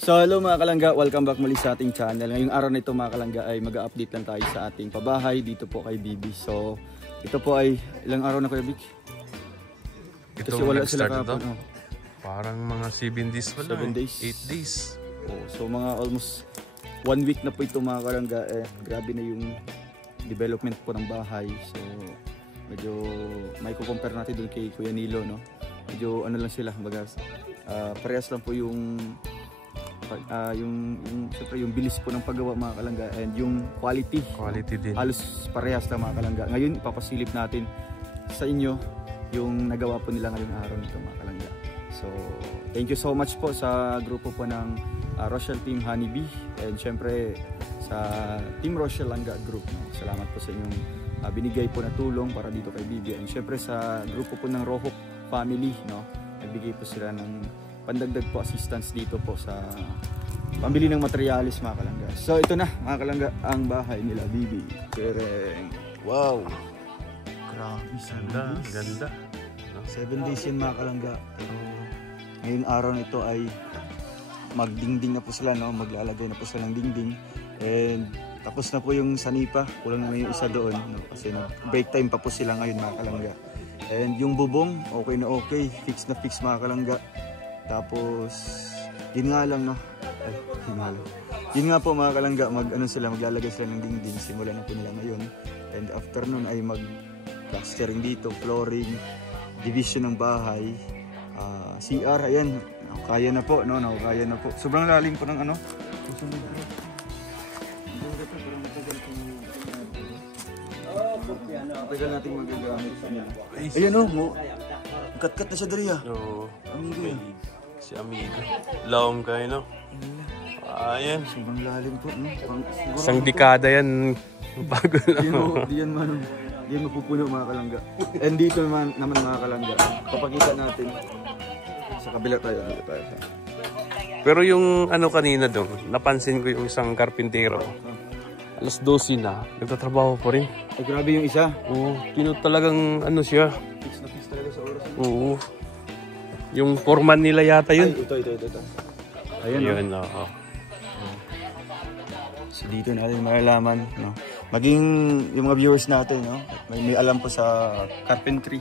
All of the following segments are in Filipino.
So hello mga kalangga, welcome back muli sa ating channel. Ngayong araw na ito mga kalangga ay mag-update lang tayo sa ating pabahay dito po kay Bibi. So ito po ay ilang araw na Kuya Vic? Kasi wala sila kahapon. Parang mga 7 days pa lang. 7 days. 8 days. Oh, so mga almost 1 week na po ito mga kalangga. Grabe na yung development po ng bahay. So medyo may compare natin doon kay Kuya Nilo, no? Medyo ano lang sila, bagas. Parehas lang po yung yung bilis po ng paggawa mga kalangga and yung quality din. Halos parehas lang mga kalangga. Ngayon ipapasilip natin sa inyo yung nagawa po nila ngayong araw nito mga kalangga. So thank you so much po sa grupo po ng Rochelle Team Honeybee and syempre sa Team Rochelle Langga Group, no? Salamat po sa inyong binigay po na tulong para dito kay Bibi and syempre sa grupo po ng Rohok Family, no? Nagbigay po sila ng pandagdag po assistance dito po sa pambili ng materialis mga kalangga. So ito na mga kalangga ang bahay nila Bibi. Kereng. Wow! Grabe, Ganda. 7 days yun mga kalangga. Pero ngayong araw na ito ay magdingding na po sila, no? Maglalagay na po sila ng dingding. And tapos na po yung sanipa. Kulang na yung isa doon, no? Kasi break time pa po sila ngayon mga kalangga. And yung bubong, okay na okay. Fix na fix mga kalangga. Tapos, yun nga lang, no? Yun nga po mga kalangga, maglalagay sila ng dingding. Simulan na po nila ngayon. And after nun ay mag-plastering dito, flooring, division ng bahay, CR, ayan. Kaya na po, no? Kaya na po. Sobrang lalim po ng ano. Tagal natin magagamit. Ayan o, kat-kat na siya dari ah. Oo. Amigo yan. Si Amigo. Laom kayo, no? Ayan. Sobrang lalim po, no? Isang dekada yan. Bago lang. Di yan mapupuno mga kalangga. And dito naman mga kalangga, papakita natin. Sa kabila tayo. Pero yung ano kanina doon, napansin ko yung isang karpintero. Alas 12 na, nagtatrabaho pa rin. Ay, grabe yung isa. Oo, talagang ano siya. Fix na fix talaga sa oras. Oo. Yung foreman nila yata yun. Ay, ito. Ayan, yun, no? oo. So dito natin malalaman, no? Maging yung mga viewers natin, no? May alam po sa carpentry.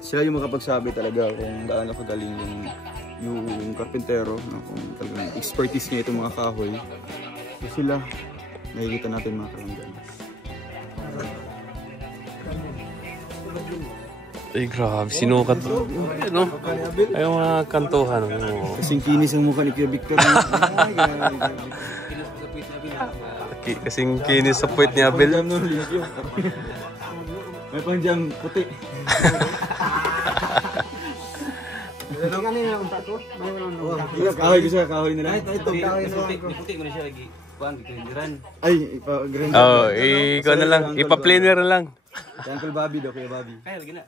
Sila yung makapagsabi talaga kung gaano kagaling yung karpentero, no? Kung talagang expertise niya itong mga kahoy. So sila, nakikita natin mga kalanggan. Ay, grabe. Sinukat. Ano? Ay, mga kantuhan. Kasing kinis ang mukha ni Kuya Victor. Kasing kinis sa puwet ni Abel. May pangjang puti. Kahoy ko siya, kahoy nila. Puti mo na siya lagi. Ay, ipa-grind. Oo, ikaw na lang. Ipa-planer na lang. Si Uncle Bobby daw, Kuya Bobby. Kaya lagi na.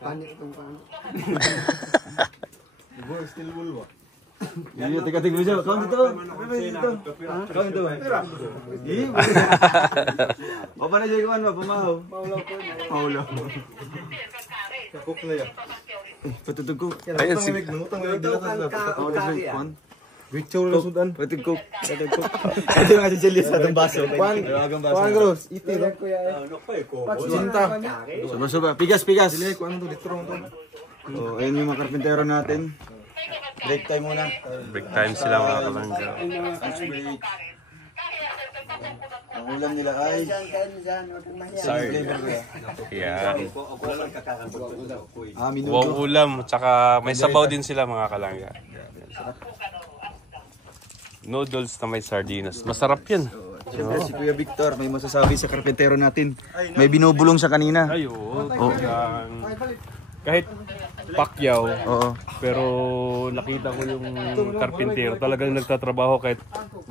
Panik itong panik. Still bulwa. Iya, tiga-tiga mo siya. Count ito. Count ito. Baba na siya ikuan, pamahaw. Maulaw. Cook na yan. Patutog ko. Ayan, Victor lang sudan. Patutog ko. Ito yung ating chilies sa itong baso. Juan Gross. Iti. Cinta. Soba. Pigas. Dili ko ano to, litro to. So, ayun yung mga karpintero natin. Break time muna. Break time sila mga kalangga. Ang ulam nila ay sorry. Yan. Minuto. Wow ulam. Tsaka may sabaw din sila mga kalangga. Noodles na may sardinas. Masarap yan. Siyempre si Kuya Victor may masasabi sa karpentero natin. May binubulong siya kanina. Ay, oo. Kahit Pacquiao, pero nakita ko yung karpintero talagang nagtatrabaho kahit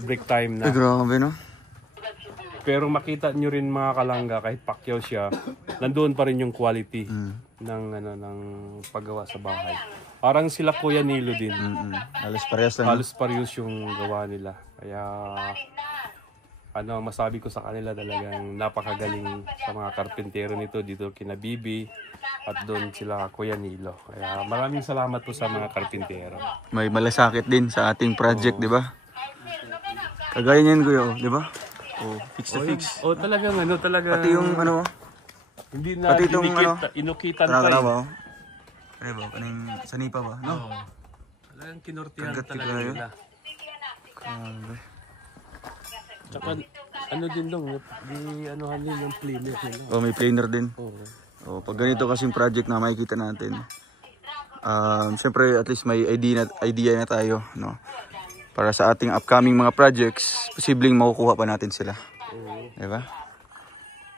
break time na. Grabe, no? Pero makita nyo rin mga kalangga, kahit Pacquiao siya, nandoon pa rin yung quality ng paggawa sa bahay. Parang sila Kuya Nilo din. Halos parehas lang. Halos parehas yung gawa nila. Kaya ano masabi ko sa kanila, talagang napakagaling sa mga karpintero nito dito kina Bibi at doon sila Kuya Nilo. Kaya maraming salamat po sa mga karpintero. May malasakit din sa ating project, di ba? Kagaya niyan kuya, di ba? Oh, fix to fix. Oh, talagang ano, talaga. Pati yung ano, hindi na pati itong ano, inukitan pa. tara ba? Ano ba? Kanang sanipa ba? No? Talagang kinortihan Kagat talaga kayo. nila. Grabe. Tsaka ano din dong, di anuhan din yung planer nila. Oh, may planer din. Oo. Oh, pag ganito kasing project na makikita natin, siyempre at least may idea na tayo, no? Para sa ating upcoming mga projects, posibleng makukuha pa natin sila. Diba?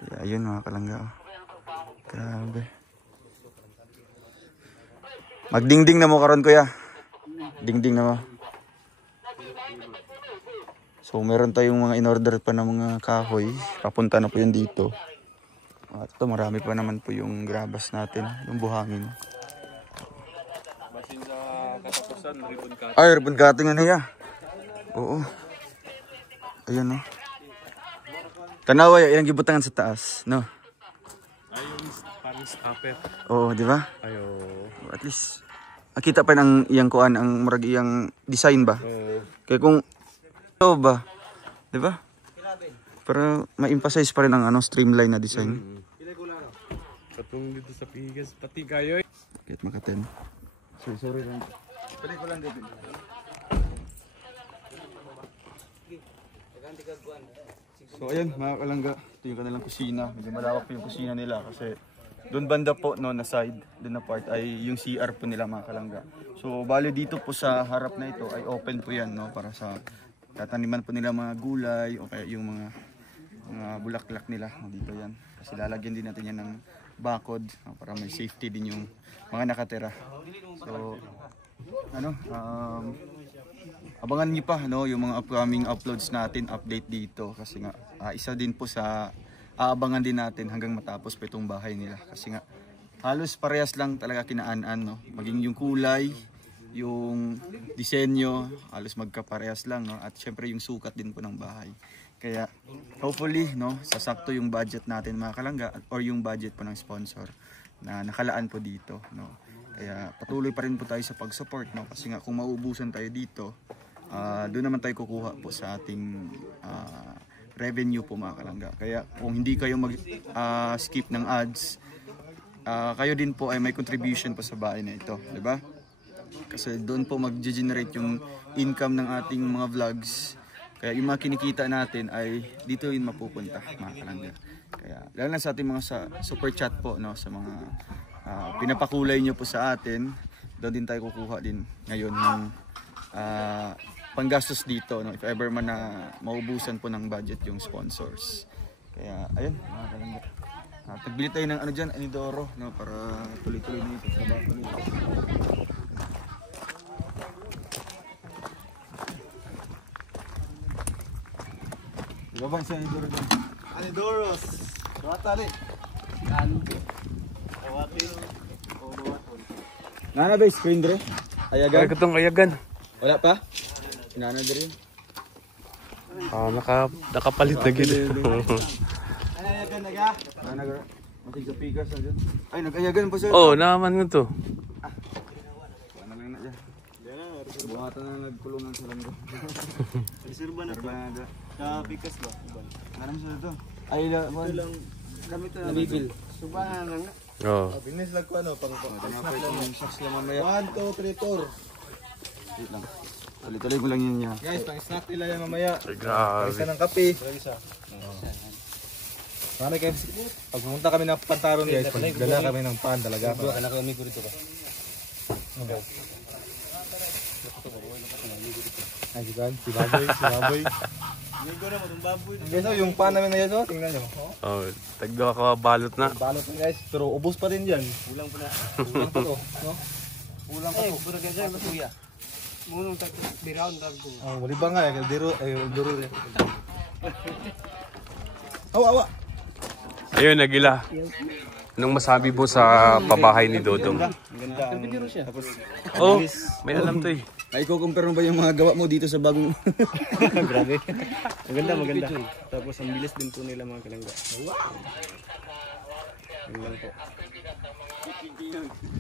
Kaya ayun mga kalangga. Grabe. Magdingding na mo karon kuya. Dingding na mo. So meron tayong mga in-order pa na mga kahoy. Papunta na po yun dito. At ito marami pa naman po yung grabas natin, yung buhangin. Basin sa katapusan, ribbon cut. Ay, ribbon cutting na niya. Oo. Ayan, no. Tanawa, ilang gibutangan sa taas, no? Ayun, parang stopper. Oo, di ba? Ayo. At least, nakita pa ng iyang kuan, ang marag iyang design ba? Kaya kung, ito ba? Di ba? Para ma-emphasize pa rin ang ano, streamline na design. Katong dito sa pigas, pati kayo. Kahit makaten. Sorry lang. Pwede ko lang dito. So ayun mga kalangga, ito yung kanilang kusina. Medyo malawak po yung kusina nila kasi doon banda po no, na side, doon na part ay yung CR po nila mga kalangga. So bali dito po sa harap na ito ay open po yan no, para sa tataniman po nila mga gulay o kaya yung mga bulaklak nila dito yan. Kasi lalagyan din natin yan ng bakod para may safety din yung mga nakatira. So ano, abangan niyo pa no, yung mga upcoming uploads natin, update dito kasi nga isa din po sa aabangan din natin hanggang matapos po itong bahay nila kasi nga halos parehas lang talaga kinaan-an no, maging yung kulay, yung disenyo halos magkaparehas lang no, at syempre yung sukat din po ng bahay. Kaya hopefully no, sasakto yung budget natin mga kalangga or yung budget po ng sponsor na nakalaan po dito no. Kaya patuloy pa rin po tayo sa pag-support no, kasi nga kung mauubusan tayo dito, doon naman tayo kukuha po sa ating revenue po mga kalangga. Kaya kung hindi kayo mag-skip ng ads, kayo din po ay may contribution po sa bahay na ito, di ba? Kasi doon po mag-generate yung income ng ating mga vlogs. Kaya yung mga kinikita natin ay dito yun mapupunta mga kalangga. Kaya lalo na sa ating mga super chat po no, sa mga pinapakulay nyo po sa atin, doon din tayo kukuha din ngayon ng panggastos dito no, if ever man na maubusan po ng budget yung sponsors. Kaya ayun mga kalangga, nagbili tayo ng ano dyan, Anidoro no, para tuloy-tuloy nito sa trabaho nito. Diba ba sa Anidoro dyan? Anidoros. Batali. Nana ba screen dre? Ayagan? Kaya itong ayagan. Wala pa? Nana dre. Nakapalit na gila. Ayagan naga. Nana dre. Matig sa pikas na dyan. Ay, nag-ayagan pa sir. Oh, naman ko to. Wala lang na dyan. Buhatan na nagkulungan sa langgo. Reserva na. Serba na dyan. Sa pikas ba? Naram sa ito. Ay, Ito lang kami ito nabibil. Subahan lang na. Oh. Binis lang ko ano, pang Tama po yung socks lang mamaya. 1, 2, 3, 4. Wait lang. Tuloy-tuloy ko lang yun niya. Guys, pang snack nila yan mamaya. Grabe. Isa ng kape. Isa. Marami kayo. Pag pumunta kami ng Pantaron guys, dala kami ng pan talaga. Kailangan kami ko rito ba? Ay, si Baboy, si Baboy. Amigo na mo, itong baboy. Guys, yung pan namin na yan, tingnan nyo. Oh, tagdo ka balot na. Balot na guys, pero ubos pa din dyan. Kulang pa na. Kulang pa to, no? Kulang pa to. Puro ganyan, kuya. Munong biraon tago. Oh, muli ba nga, diro rin. Awa. Ayun, nagila. Anong masabi po sa pabahay ni Dodong? Ganda. Tapos, Oh, may alam to eh. Ay, kukumpara mo ba yung mga gawa mo dito sa bagong... Grabe. Maganda, maganda. Tapos ang bilis din po nila mga kalangga. Yun lang po.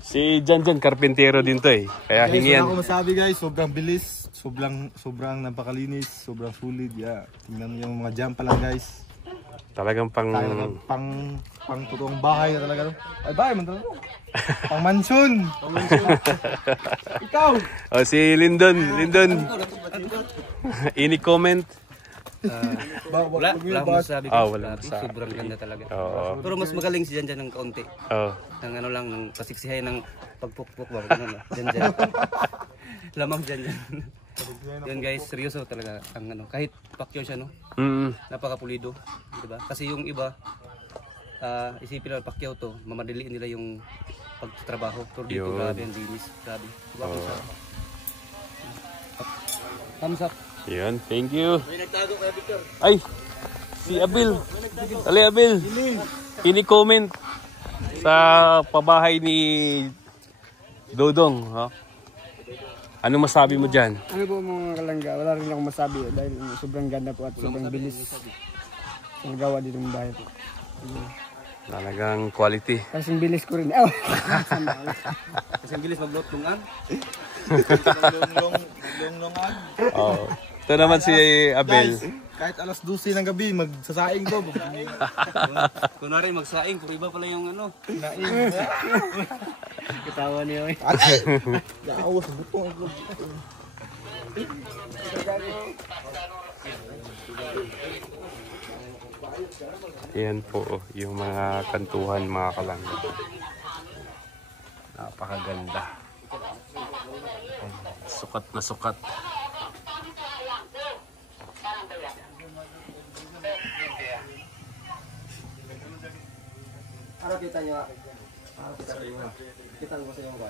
Si Jan karpintero din to eh. Kaya Guys, hingian. wala akong masabi guys, sobrang bilis, sobrang napakalinis, sobrang solid. Yeah. Tingnan niyo yung mga jam pa lang guys. Talagang pang... Pang totoong bahay na talaga. Ay, bahay man talaga. Pang mansyon. Ikaw. Oh, si Lindon. Ini comment. Wala akong masabi ko. Wala masabi. Sobrang ganda talaga. Oo. Pero mas magaling si Jan ng kaunti. Oh. Ng ano lang, ng pasiksihay ng pagpukpuk ba? Ganun ba? Jan. Lamang Jan. Yun guys, seryoso talaga ang ano. Kahit Pacquiao siya, no? Napakapulido. Diba? Kasi yung iba, isipin lang Pacquiao to, mamadaliin nila yung pagtrabaho. Pero dito, grabe ang linis. Grabe. Diba? Thumbs up. Yun, thank you. Ay, si Abel. Dali, Abel. Ini comment sa pabahay ni Dodong. Ha? Ano masabi mo dyan? Ano po mga kalangga, wala rin akong masabi dahil sobrang ganda po at sobrang bilis ang gawa dito ng bahay po. Talagang quality. Kasing bilis ko rin. Kasing bilis maglot-lungan. Longlongan. Oh. Ito naman si Abel. Guys, kahit alas 12 ng gabi, magsasaing ko. Kunwari magsaing, kung iba pala yung ano. Katawa niya. Yawas, butong. Yan po yung mga kantuhan mga kalangga. Napakaganda. Sukat na sukat. Ano kita nyo? Kita mo sa yung ba?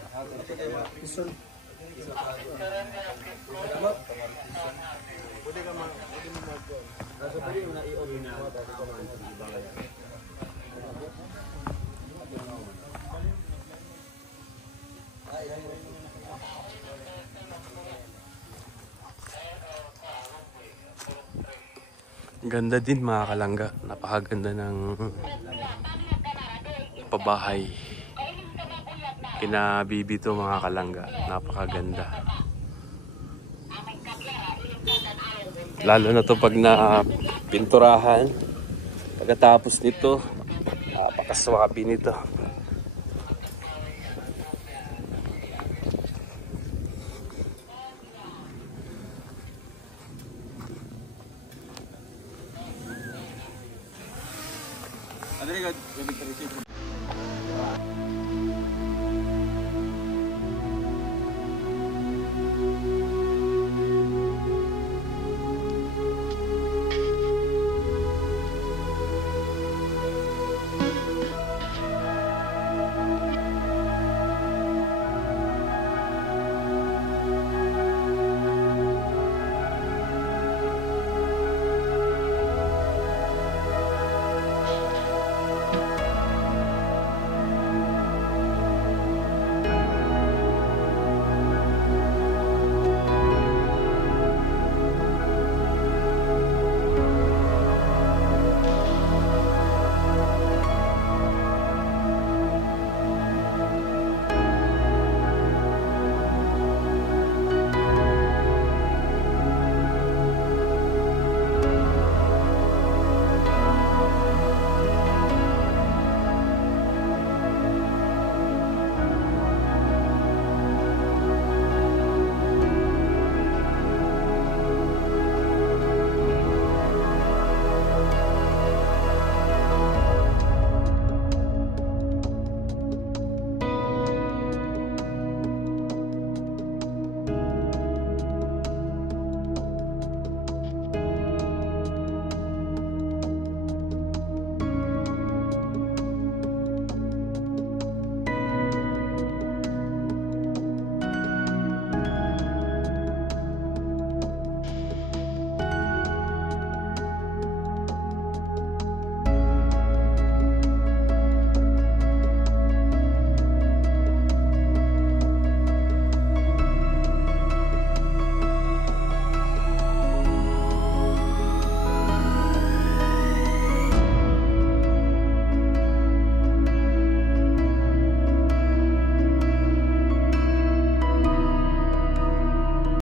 Ganda din mga kalangga. Napakaganda ng pabahay. Kina Bibi to mga kalangga. Napakaganda. Lalo na to pag na pinturahan. Pagkatapos nito, napakaswabe nito. Ano rin, gabi ka rin